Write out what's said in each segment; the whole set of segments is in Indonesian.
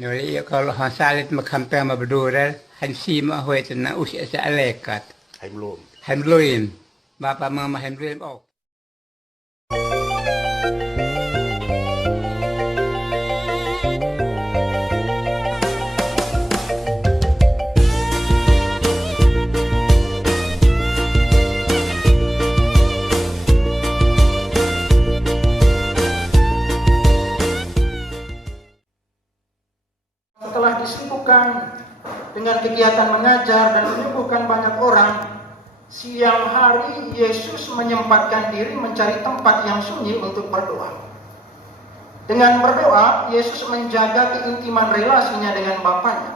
Nuri kalau hasalit makampeng mabdurel hansi ma hoy tena usia sa alekat. Haimlum. Hemluin. Bapa mama hemluin ok. Setelah disibukkan dengan kegiatan mengajar dan menyembuhkan banyak orang, siang hari Yesus menyempatkan diri mencari tempat yang sunyi untuk berdoa. Dengan berdoa, Yesus menjaga keintiman relasinya dengan Bapanya.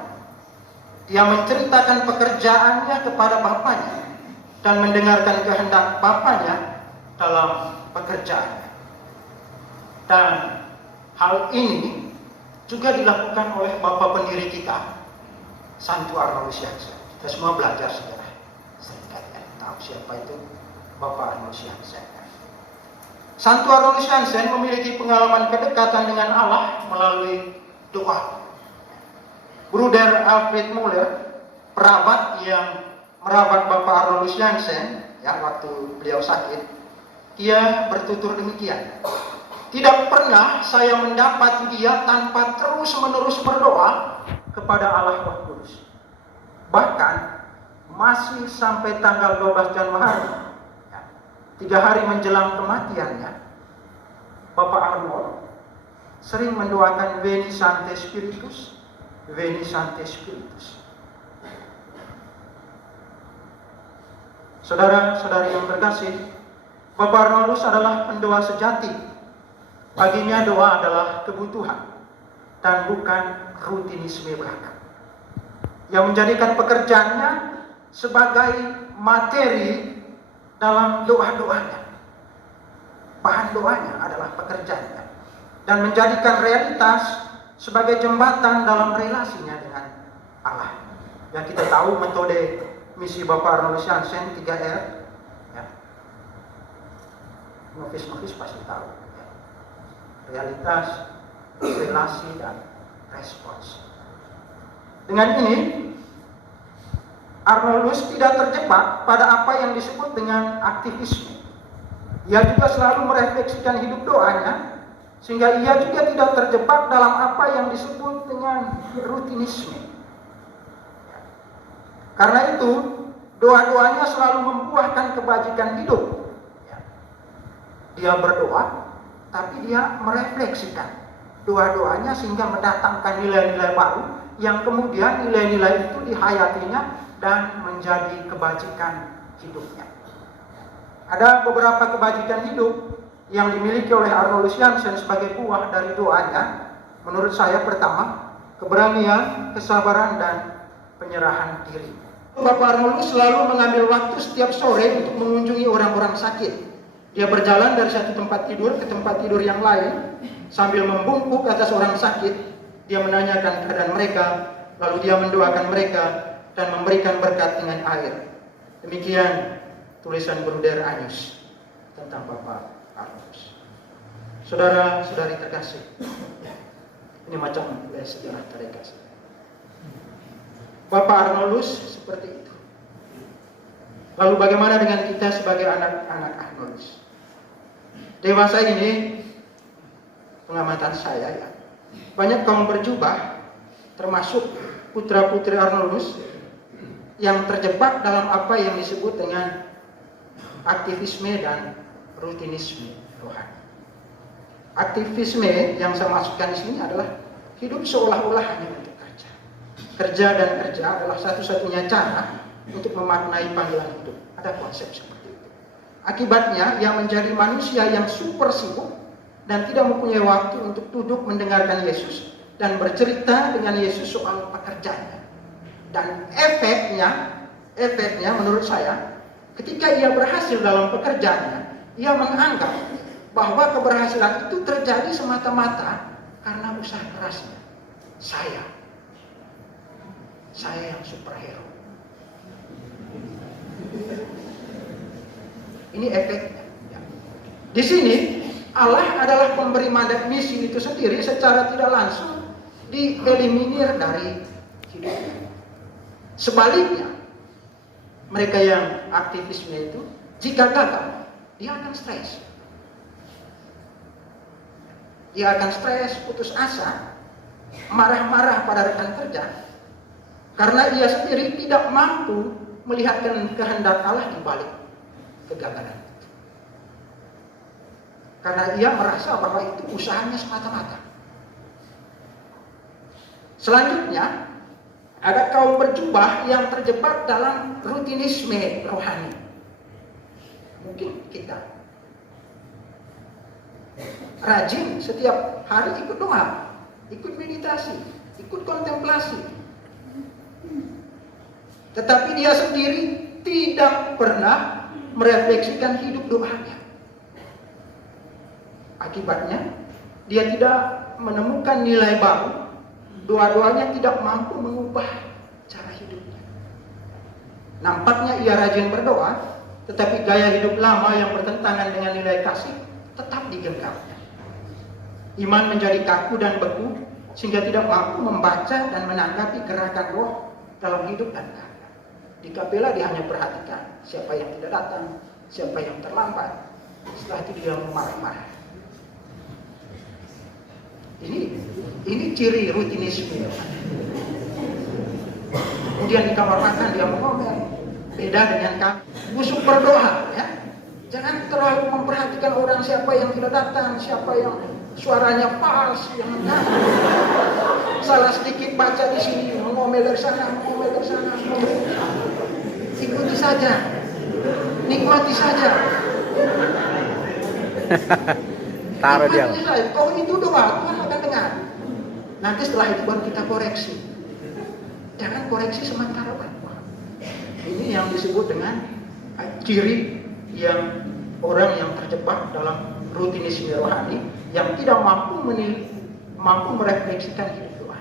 Dia menceritakan pekerjaannya kepada Bapanya dan mendengarkan kehendak Bapanya dalam pekerjaannya. Dan hal ini juga dilakukan oleh Bapak pendiri kita, Santo Arnoldus Jansen. Kita semua belajar sejarah singkat ya, tahu siapa itu Bapak Arnoldus Jansen. Santo Arnoldus Jansen memiliki pengalaman kedekatan dengan Allah melalui doa. Bruder Alfred Muller, perawat yang merawat Bapak Arnoldus Jansen ya waktu beliau sakit, dia bertutur demikian. Tidak pernah saya mendapat dia tanpa terus-menerus berdoa kepada Allah Roh Kudus. Bahkan masih sampai tanggal 12 Januari, 3 hari menjelang kematiannya, Bapak Arnold sering mendoakan Veni Sancte Spiritus, Veni Sancte Spiritus. Saudara-saudari yang terkasih, Bapak Arnoldus adalah pendoa sejati. Baginya doa adalah kebutuhan dan bukan rutinisme belaka. Yang menjadikan pekerjaannya sebagai materi dalam doa-doanya. Bahan doanya adalah pekerjaannya. Dan menjadikan realitas sebagai jembatan dalam relasinya dengan Allah. Yang kita tahu metode misi Bapak Arnoldus Jansen 3R. Ya. Novis-novis pasti tahu. Realitas, relasi, dan respons. Dengan ini, Arnoldus tidak terjebak pada apa yang disebut dengan aktivisme. Ia juga selalu merefleksikan hidup doanya, sehingga ia juga tidak terjebak dalam apa yang disebut dengan rutinisme. Karena itu, doa-doanya selalu membuahkan kebajikan hidup. Dia berdoa, tapi dia merefleksikan doa-doanya sehingga mendatangkan nilai-nilai baru yang kemudian nilai-nilai itu dihayatinya dan menjadi kebajikan hidupnya. Ada beberapa kebajikan hidup yang dimiliki oleh Arnoldus Jansen sebagai buah dari doanya. Menurut saya pertama, keberanian, kesabaran, dan penyerahan diri. Bapak Arnoldus selalu mengambil waktu setiap sore untuk mengunjungi orang-orang sakit. Dia berjalan dari satu tempat tidur ke tempat tidur yang lain sambil membungkuk atas orang sakit. Dia menanyakan keadaan mereka, lalu dia mendoakan mereka dan memberikan berkat dengan air. Demikian tulisan Bruder Anyus tentang Bapak Arnoldus. Saudara-saudari terkasih, ini macam sejarah terkasih. Bapak Arnoldus seperti itu. Lalu bagaimana dengan kita sebagai anak-anak Arnoldus? Dewasa ini, pengamatan saya ya, banyak kaum berjubah, termasuk putra-putri Arnoldus, yang terjebak dalam apa yang disebut dengan aktivisme dan rutinisme rohani. Aktivisme yang saya masukkan di sini adalah hidup seolah-olah hanya untuk kerja. Kerja dan kerja adalah satu-satunya cara untuk memaknai panggilan hidup. Ada konsep seperti itu. Akibatnya, ia menjadi manusia yang super sibuk dan tidak mempunyai waktu untuk duduk mendengarkan Yesus dan bercerita dengan Yesus soal pekerjaannya. Dan efeknya menurut saya, ketika ia berhasil dalam pekerjaannya, ia menganggap bahwa keberhasilan itu terjadi semata-mata karena usaha kerasnya. Saya yang superhero. Ini efeknya. Di sini Allah adalah pemberi mandat misi itu sendiri secara tidak langsung dieliminir dari hidupnya. Sebaliknya, mereka yang aktivisme itu, jika gagal, dia akan stres. Dia akan stres, putus asa, marah-marah pada rekan kerja, karena ia sendiri tidak mampu melihat kehendak Allah di balik kegagalan. Karena ia merasa bahwa itu usahanya semata-mata. Selanjutnya, ada kaum berjubah yang terjebak dalam rutinisme rohani. Mungkin kita rajin setiap hari ikut doa, ikut meditasi, ikut kontemplasi. Tetapi dia sendiri tidak pernah merefleksikan hidup doanya. Akibatnya, dia tidak menemukan nilai baru. Doa-doanya tidak mampu mengubah cara hidupnya. Nampaknya ia rajin berdoa, tetapi gaya hidup lama yang bertentangan dengan nilai kasih tetap digenggamnya. Iman menjadi kaku dan beku, sehingga tidak mampu membaca dan menanggapi gerakan roh dalam hidup dan karya. Di kapela dia hanya perhatikan siapa yang tidak datang, siapa yang terlambat. Setelah itu dia marah-marah. Ini ciri rutinisme. Kemudian di kamar makan dia mengomel. Beda dengan kami. Busuk berdoa, ya. Jangan terlalu memperhatikan orang siapa yang tidak datang, siapa yang suaranya fals, yang salah sedikit baca di sini, mengomel dari sana, mengomel dari sana, mengomel. Ikuti saja, nikmati saja. Taruh dia. Kau itu doa, Tuhan akan dengar. Nanti setelah itu baru kita koreksi. Jangan koreksi sementara waktu. Ini yang disebut dengan ciri yang orang yang terjebak dalam rutinisme rohani, yang tidak mampu merefleksikan hidup doa.